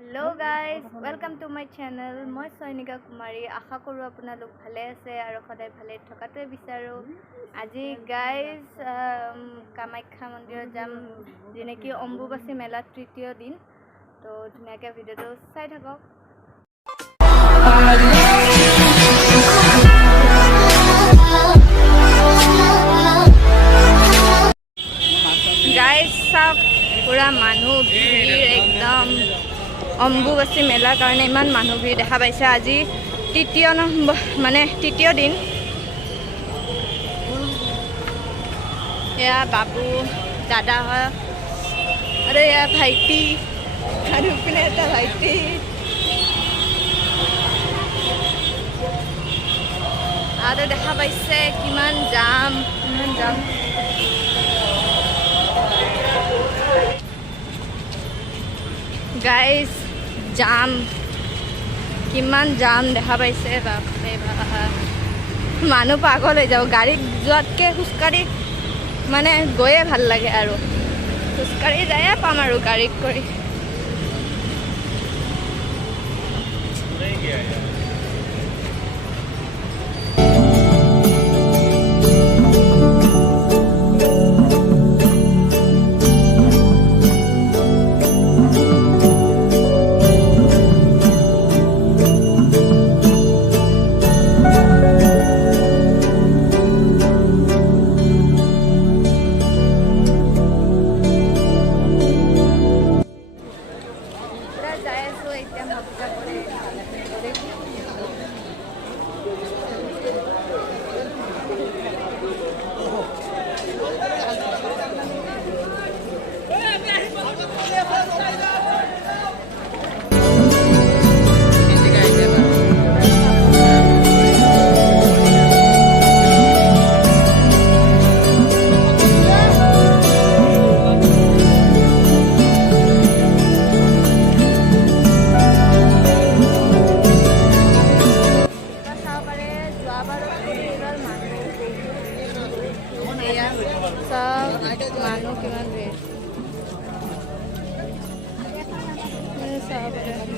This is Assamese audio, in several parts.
Hello guys welcome to my channel मैं सैनिका कुमारी आशा करूँ आपनालोक भाले आछे आरो सदाय भाले थकाते बिचारो আজি गाइज कामाख्या मंदिर जाम जेनेकी अम्बुबासी मेला तृतीय दिन तो धुनियाके भिडिओটো चाइ थाকক गाइज सब पूरा मानु भीड़ एकदम अम्बुबासी मेलार कारण इमान मानु भीड़ देखा पाइছে আজি तृतीय माने तृतीय दिन या बाबू दादा अरे या भाईटी और पिने এটা भाईटी और देखा पाइছে किमान जाम गाइस जाम किमान जाम देखा पाइছে बापरे बाप मानु पागल हो जाओ गाड़ी जोआतके खुजकाढ़ी माने गए ভাল লাগে और खुजकाढ़ी जाए पाम और गाड़ी करी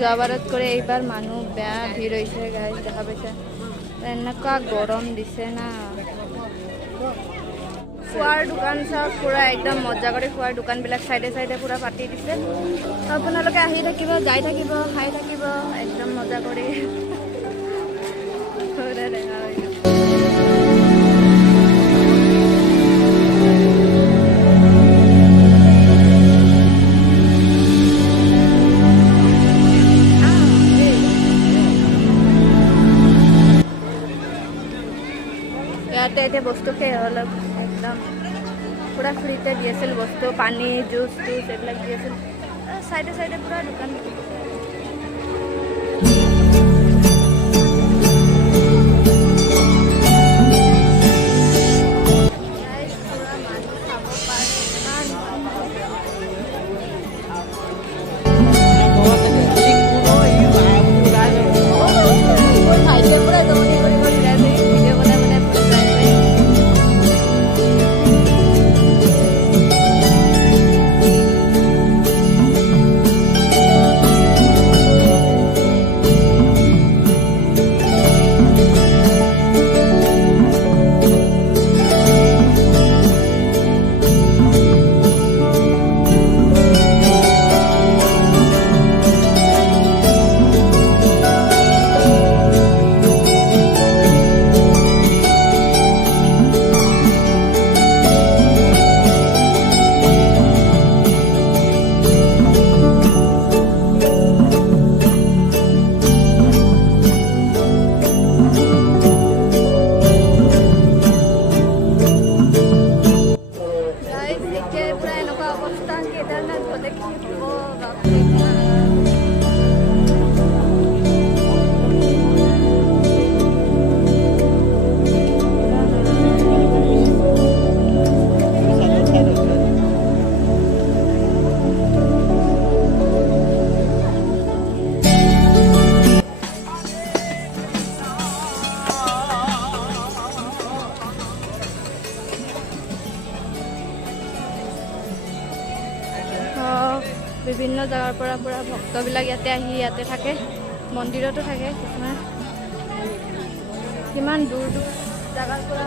যোৱাবাৰত কৰে এইবাৰ মানুহ বেয়া ভিৰ হৈছে গাইজ দেখা পাইছে এনেকুৱা গৰম দিছে না খোৱাৰ দোকান সব পুৰা একদম মজা কৰি খোৱাৰ দোকানবিলাক সাইডে সাইডে পুৰা পাতি দিছে আপোনালোকে আহি থাকিব যাই থাকিব খাই থাকিব একদম মজা কৰি পুৰা দেখা পাইছে বস্তু খেয়ে অলপ একদম পুরা ফ্রিতে দিয়েছিল বস্তু পানি জুস টুস এগুলো দিয়েছিল সাইডে সাইডে পুরা দোকান পৰা পুৰা ভক্তবিলাক ইয়াতে আহি ইয়াতে থাকে, মন্দিৰতো থাকে কিছুমান। কিমান দূৰ দূৰ জাগাৰ পৰা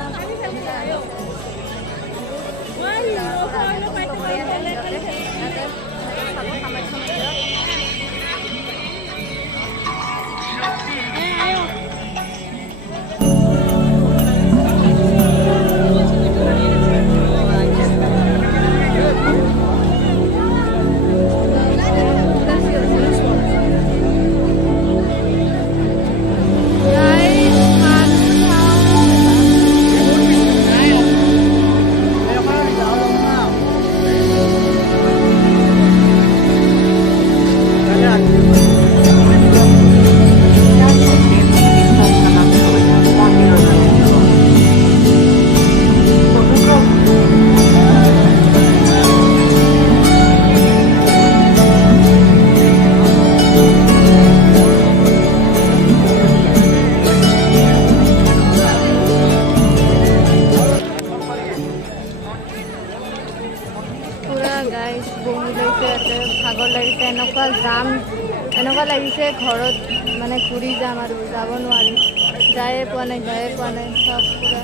ভাগৰ লাগিছে, এনেকুৱা যাম, এনেকুৱা লাগিছে ঘৰত মানে ঘূৰি যাম আৰু যাব নোৱাৰি, যায়ে পোৱা নাই চব পুৰা।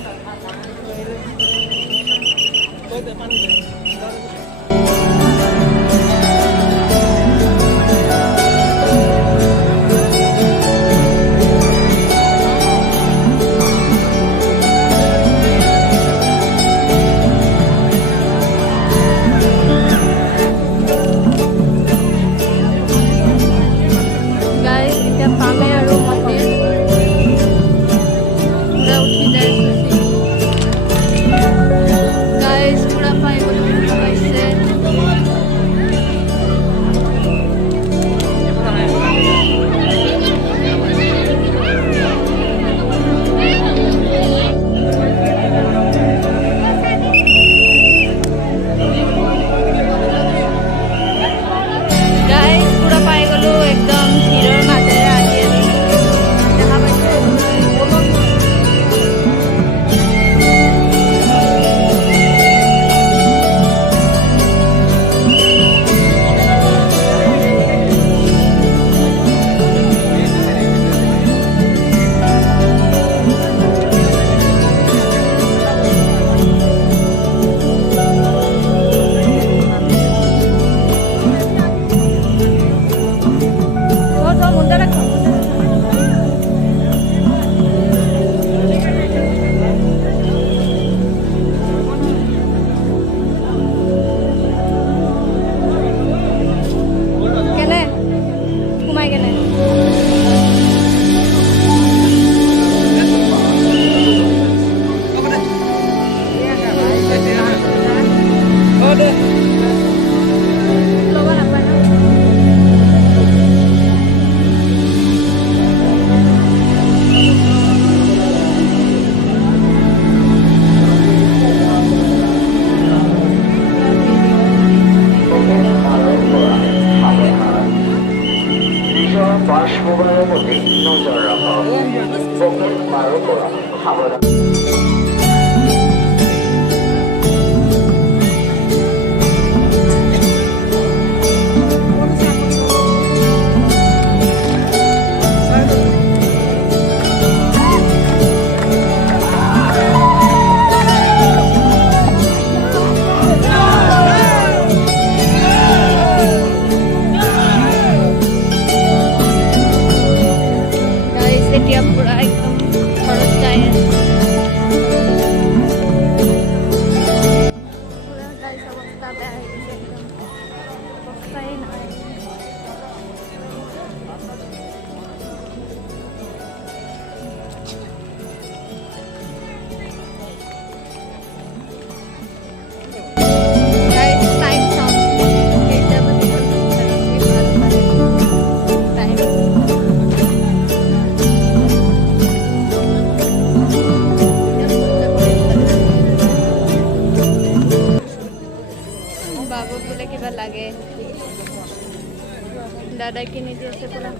दादा किनी दिए पूरा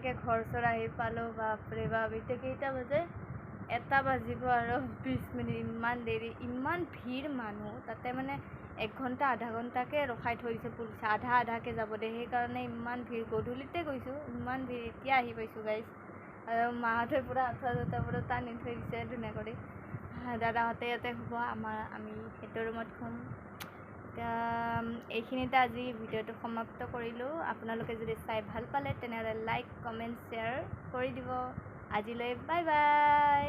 ধুনীয়াকৈ ঘৰ চৰ আহি পালোঁ। বাপৰে বাপ, এতিয়া কেইটা বাজে? 1টা বাজিব আৰু 20 মিনিট। ইমান দেৰি, ইমান ভিৰ মানুহ তাতে, মানে 1 ঘণ্টা আধা ঘণ্টাকৈ ৰখাই থৈ দিছে পুলিচে, আধাকৈ যাব দে, সেইকাৰণে ইমান ভিৰ। গধূলিতে গৈছোঁ, ইমান ভিৰ। এতিয়া আহি পাইছোঁ গাইজ। আৰু মাহঁতে পূৰা আঁঠুৱা চাঠুৱাবোৰ টানি থৈ দিছে ধুনীয়া কৰি। দাদাহঁতে ইয়াতে শুব, আমি সেইটো ৰুমত শুম। এতিয়া এইখিনিতে আজি ভিডিঅ'টো সমাপ্ত কৰিলোঁ। আপোনালোকে যদি চাই ভাল পালে তেনেহ'লে লাইক, কমেণ্ট, শ্বেয়াৰ কৰি দিব। আজিলৈ বাই বাই।